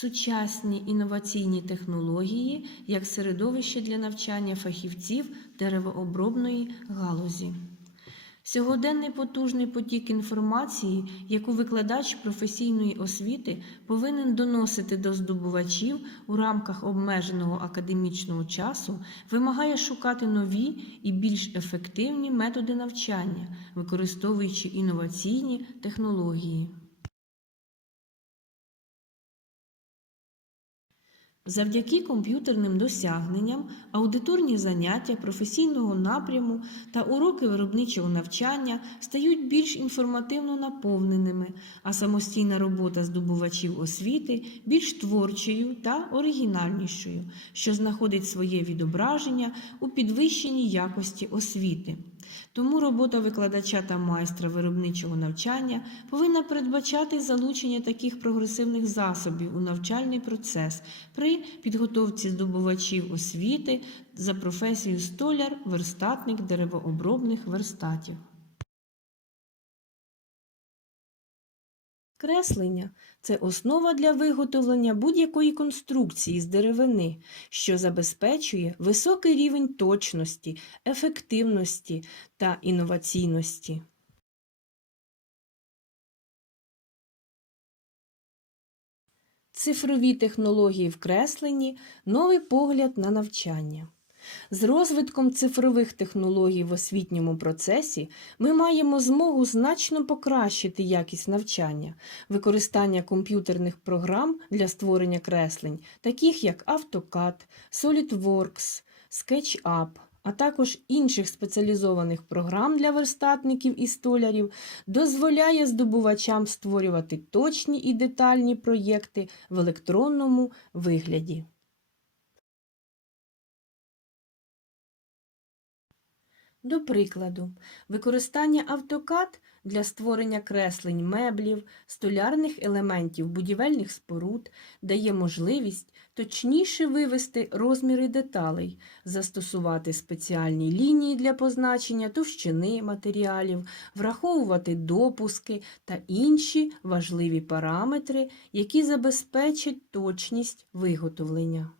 сучасні інноваційні технології як середовище для навчання фахівців деревообробної галузі. Сьогоденний потужний потік інформації, яку викладач професійної освіти повинен доносити до здобувачів у рамках обмеженого академічного часу, вимагає шукати нові і більш ефективні методи навчання, використовуючи інноваційні технології. Завдяки комп'ютерним досягненням, аудиторні заняття професійного напряму та уроки виробничого навчання стають більш інформативно наповненими, а самостійна робота здобувачів освіти більш творчою та оригінальнішою, що знаходить своє відображення у підвищеній якості освіти. Тому робота викладача та майстра виробничого навчання повинна передбачати залучення таких прогресивних засобів у навчальний процес при підготовці здобувачів освіти за професією столяр, верстатник деревообробних верстатів. Креслення це основа для виготовлення будь-якої конструкції з деревини, що забезпечує високий рівень точності, ефективності та інноваційності. Цифрові технології в кресленні новий погляд на навчання. З розвитком цифрових технологій в освітньому процесі ми маємо змогу значно покращити якість навчання, використання комп'ютерних програм для створення креслень, таких як AutoCAD, SolidWorks, SketchUp, а також інших спеціалізованих програм для верстатників і столярів, дозволяє здобувачам створювати точні і детальні проєкти в електронному вигляді. До прикладу, використання AutoCAD для створення креслень меблів, столярних елементів будівельних споруд дає можливість точніше вивести розміри деталей, застосувати спеціальні лінії для позначення товщини матеріалів, враховувати допуски та інші важливі параметри, які забезпечать точність виготовлення.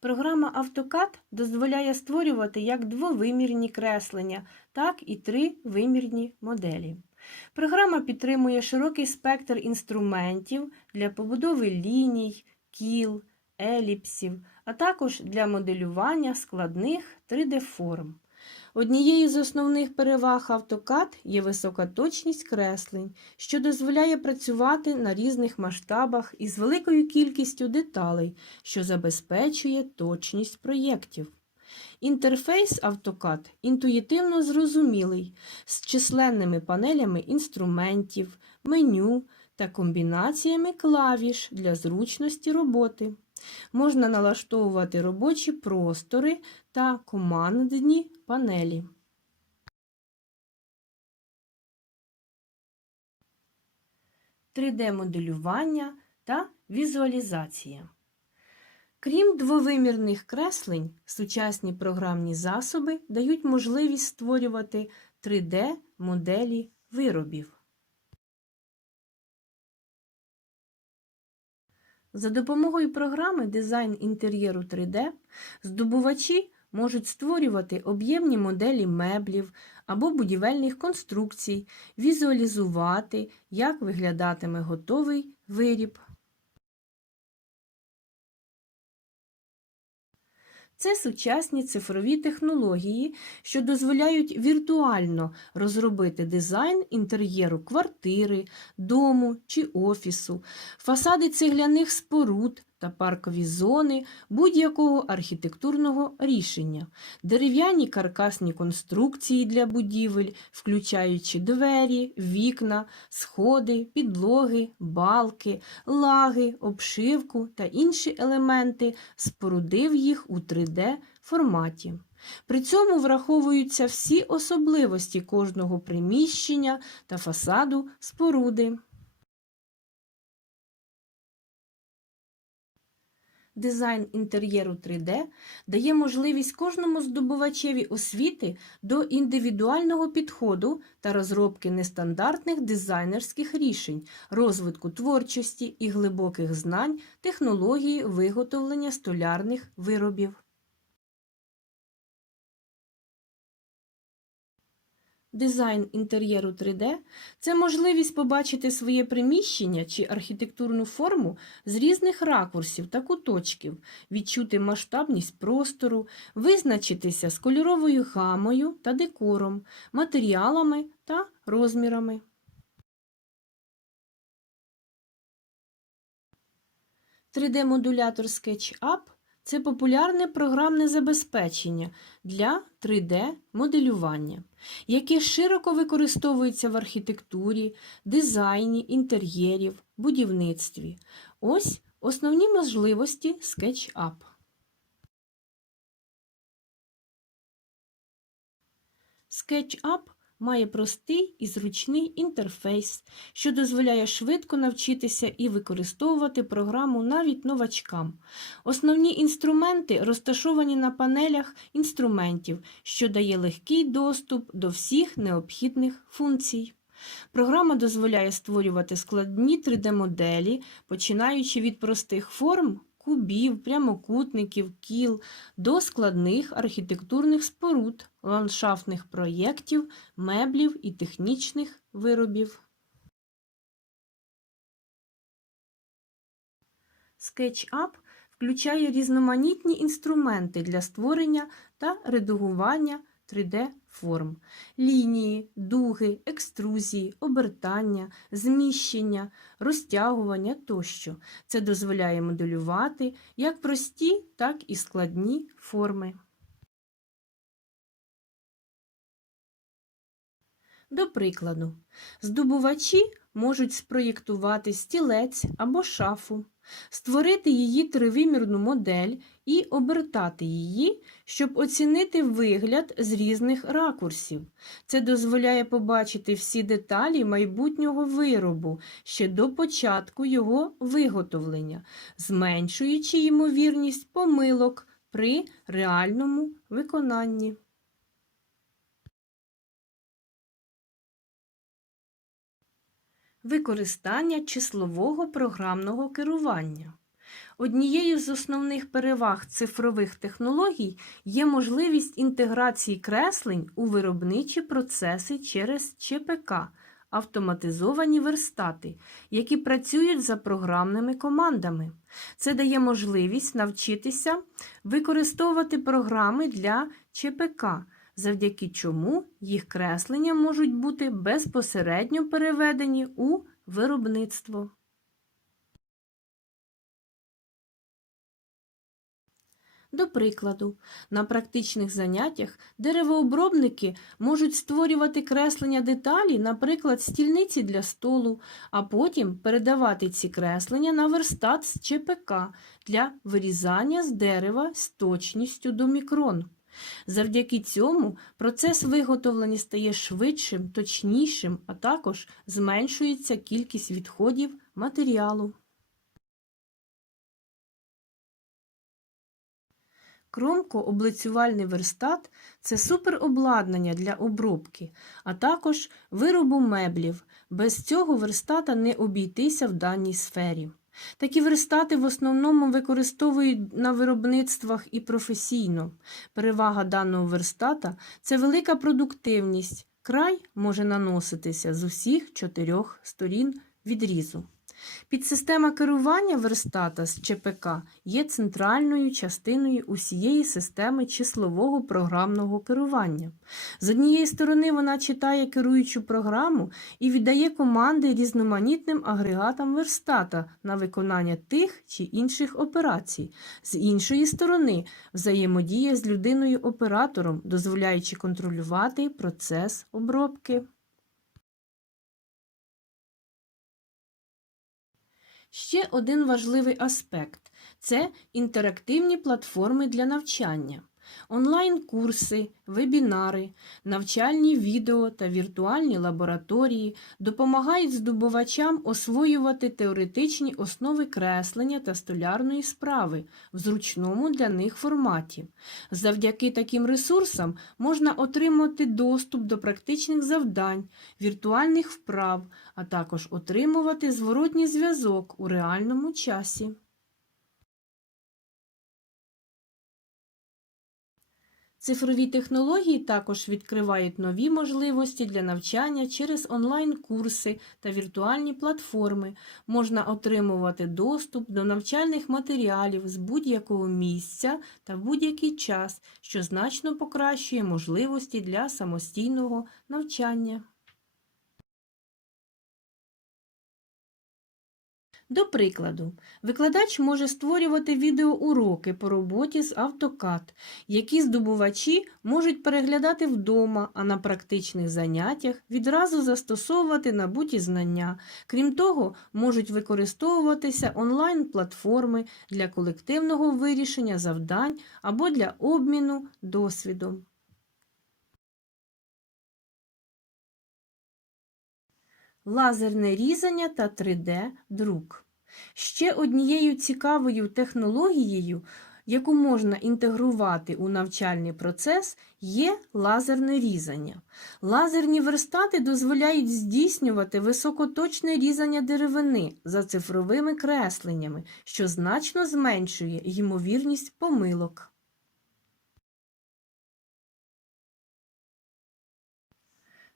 Програма AutoCAD дозволяє створювати як двовимірні креслення, так і тривимірні моделі. Програма підтримує широкий спектр інструментів для побудови ліній, кіл, еліпсів, а також для моделювання складних 3D-форм. Однією з основних переваг AutoCAD є висока точність креслень, що дозволяє працювати на різних масштабах із великою кількістю деталей, що забезпечує точність проєктів. Інтерфейс AutoCAD інтуїтивно зрозумілий, з численними панелями інструментів, меню та комбінаціями клавіш для зручності роботи. Можна налаштовувати робочі простори та командні панелі. Три-D-моделювання та візуалізація. Крім двовимірних креслень, сучасні програмні засоби дають можливість створювати 3D-моделі виробів. За допомогою програми дизайн інтер'єру 3D здобувачі можуть створювати об'ємні моделі меблів або будівельних конструкцій, візуалізувати, як виглядатиме готовий виріб. Це сучасні цифрові технології, що дозволяють віртуально розробити дизайн інтер'єру квартири, дому чи офісу, фасади цегляних споруд та паркові зони будь-якого архітектурного рішення, дерев'яні каркасні конструкції для будівель, включаючи двері, вікна, сходи, підлоги, балки, лаги, обшивку та інші елементи, спорудив їх у 3D форматі. При цьому враховуються всі особливості кожного приміщення та фасаду споруди. Дизайн інтер'єру 3D дає можливість кожному здобувачеві освіти до індивідуального підходу та розробки нестандартних дизайнерських рішень, розвитку творчості і глибоких знань технології виготовлення столярних виробів. Дизайн інтер'єру 3D це можливість побачити своє приміщення чи архітектурну форму з різних ракурсів та куточків, відчути масштабність простору, визначитися з кольоровою гамою та декором, матеріалами та розмірами. – 3D-модулятор SketchUp – це популярне програмне забезпечення для 3D-моделювання, яке широко використовується в архітектурі, дизайні, інтер'єрів, будівництві. Ось основні можливості SketchUp. SketchUp має простий і зручний інтерфейс, що дозволяє швидко навчитися і використовувати програму навіть новачкам. Основні інструменти розташовані на панелях інструментів, що дає легкий доступ до всіх необхідних функцій. Програма дозволяє створювати складні 3D-моделі, починаючи від простих форм, кубів, прямокутників, кіл до складних архітектурних споруд, ландшафтних проєктів, меблів і технічних виробів. SketchUp включає різноманітні інструменти для створення та редагування 3D-форм, лінії, дуги, екструзії, обертання, зміщення, розтягування тощо. Це дозволяє моделювати як прості, так і складні форми. До прикладу, здобувачі можуть спроєктувати стілець або шафу, створити її тривимірну модель і обертати її, щоб оцінити вигляд з різних ракурсів. Це дозволяє побачити всі деталі майбутнього виробу ще до початку його виготовлення, зменшуючи ймовірність помилок при реальному виконанні. Використання числового програмного керування. Однією з основних переваг цифрових технологій є можливість інтеграції креслень у виробничі процеси через ЧПК автоматизовані верстати, які працюють за програмними командами. Це дає можливість навчитися використовувати програми для ЧПК завдяки чому їх креслення можуть бути безпосередньо переведені у виробництво. До прикладу, на практичних заняттях деревообробники можуть створювати креслення деталі, наприклад, стільниці для столу, а потім передавати ці креслення на верстат з ЧПК для вирізання з дерева з точністю до мікрон. Завдяки цьому процес виготовлення стає швидшим, точнішим, а також зменшується кількість відходів матеріалу. Кромко-облицювальний верстат це суперобладнання для обробки, а також виробу меблів. Без цього верстата не обійтися в даній сфері. Такі верстати в основному використовують на виробництвах і професійно. Перевага даного верстата це велика продуктивність. Край може наноситися з усіх чотирьох сторін відрізу. Підсистема керування верстата з ЧПК є центральною частиною усієї системи числового програмного керування. З однієї сторони, вона читає керуючу програму і віддає команди різноманітним агрегатам верстата на виконання тих чи інших операцій. З іншої сторони, взаємодіє з людиною-оператором, дозволяючи контролювати процес обробки. Ще один важливий аспект це інтерактивні платформи для навчання. Онлайн-курси, вебінари, навчальні відео та віртуальні лабораторії допомагають здобувачам освоювати теоретичні основи креслення та столярної справи в зручному для них форматі. Завдяки таким ресурсам можна отримати доступ до практичних завдань, віртуальних вправ, а також отримувати зворотній зв'язок у реальному часі. Цифрові технології також відкривають нові можливості для навчання через онлайн-курси та віртуальні платформи. Можна отримувати доступ до навчальних матеріалів з будь-якого місця та в будь-який час, що значно покращує можливості для самостійного навчання. До прикладу, викладач може створювати відеоуроки по роботі з AutoCAD, які здобувачі можуть переглядати вдома, а на практичних заняттях відразу застосовувати набуті знання. Крім того, можуть використовуватися онлайн-платформи для колективного вирішення завдань або для обміну досвідом. Лазерне різання та 3D-друк. Ще однією цікавою технологією, яку можна інтегрувати у навчальний процес, є лазерне різання. Лазерні верстати дозволяють здійснювати високоточне різання деревини за цифровими кресленнями, що значно зменшує ймовірність помилок.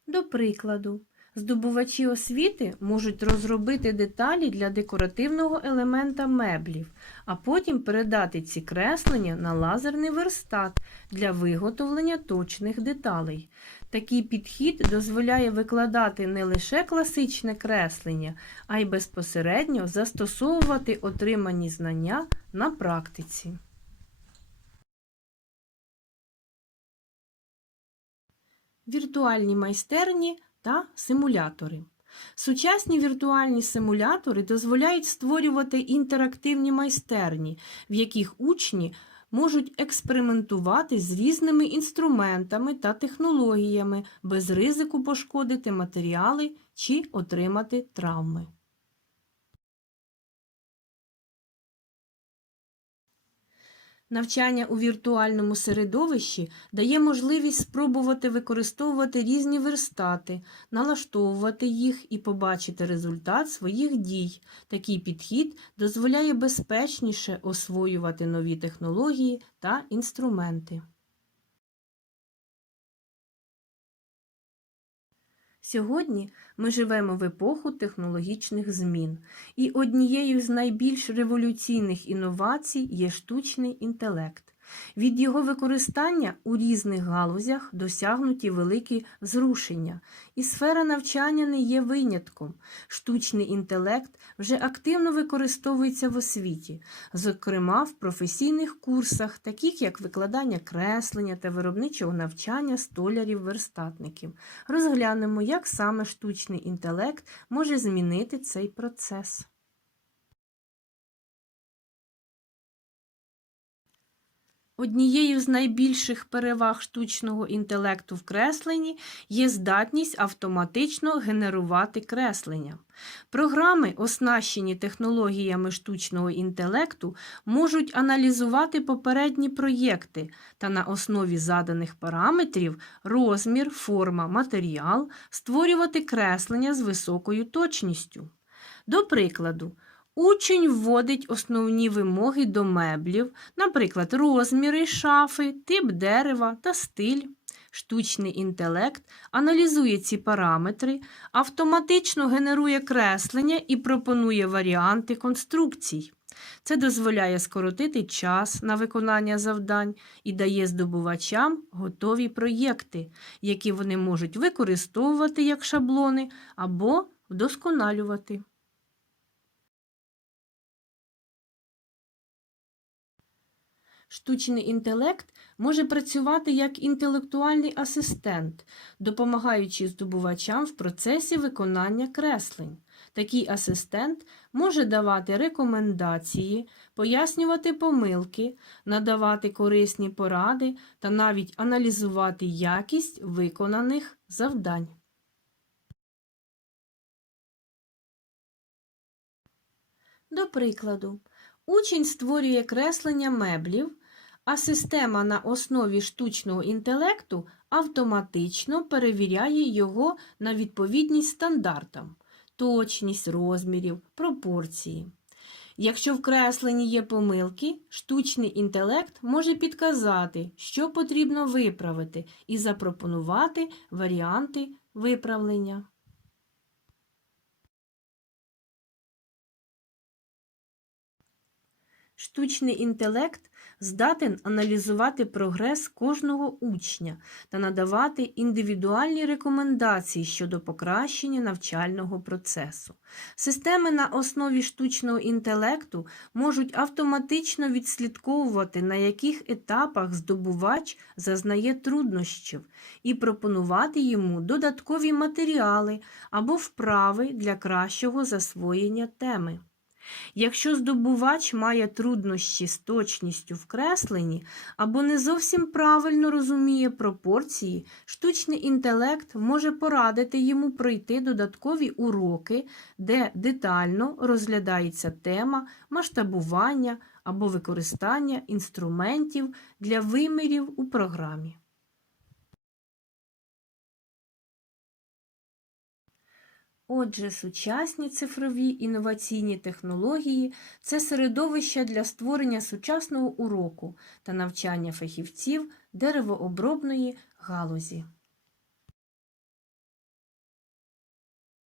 До прикладу, Здобувачі освіти можуть розробити деталі для декоративного елемента меблів, а потім передати ці креслення на лазерний верстат для виготовлення точних деталей. Такий підхід дозволяє викладати не лише класичне креслення, а й безпосередньо застосовувати отримані знання на практиці. Віртуальні майстерні та симулятори. Сучасні віртуальні симулятори дозволяють створювати інтерактивні майстерні, в яких учні можуть експериментувати з різними інструментами та технологіями без ризику пошкодити матеріали чи отримати травми. Навчання у віртуальному середовищі дає можливість спробувати використовувати різні верстати, налаштовувати їх і побачити результат своїх дій. Такий підхід дозволяє безпечніше освоювати нові технології та інструменти. Сьогодні ми живемо в епоху технологічних змін, і однією з найбільш революційних інновацій є штучний інтелект. Від його використання у різних галузях досягнуті великі зрушення, і сфера навчання не є винятком. Штучний інтелект вже активно використовується в освіті, зокрема в професійних курсах, таких як викладання креслення та виробничого навчання столярів-верстатників. Розглянемо, як саме штучний інтелект може змінити цей процес. Однією з найбільших переваг штучного інтелекту в кресленні є здатність автоматично генерувати креслення. Програми, оснащені технологіями штучного інтелекту, можуть аналізувати попередні проєкти та на основі заданих параметрів розмір, форма, матеріал створювати креслення з високою точністю. До прикладу, Учень вводить основні вимоги до меблів, наприклад, розміри шафи, тип дерева та стиль. Штучний інтелект аналізує ці параметри, автоматично генерує креслення і пропонує варіанти конструкцій. Це дозволяє скоротити час на виконання завдань і дає здобувачам готові проєкти, які вони можуть використовувати як шаблони або вдосконалювати. Штучний інтелект може працювати як інтелектуальний асистент, допомагаючи здобувачам в процесі виконання креслень. Такий асистент може давати рекомендації, пояснювати помилки, надавати корисні поради та навіть аналізувати якість виконаних завдань. До прикладу, учень створює креслення меблів, а система на основі штучного інтелекту автоматично перевіряє його на відповідність стандартам, точність розмірів, пропорції. Якщо в кресленні є помилки, штучний інтелект може підказати, що потрібно виправити, і запропонувати варіанти виправлення. Штучний інтелект здатен аналізувати прогрес кожного учня та надавати індивідуальні рекомендації щодо покращення навчального процесу. Системи на основі штучного інтелекту можуть автоматично відслідковувати, на яких етапах здобувач зазнає труднощів, і пропонувати йому додаткові матеріали або вправи для кращого засвоєння теми. Якщо здобувач має труднощі з точністю в кресленні або не зовсім правильно розуміє пропорції, штучний інтелект може порадити йому пройти додаткові уроки, де детально розглядається тема масштабування або використання інструментів для вимірів у програмі. Отже, сучасні цифрові інноваційні технології це середовище для створення сучасного уроку та навчання фахівців деревообробної галузі.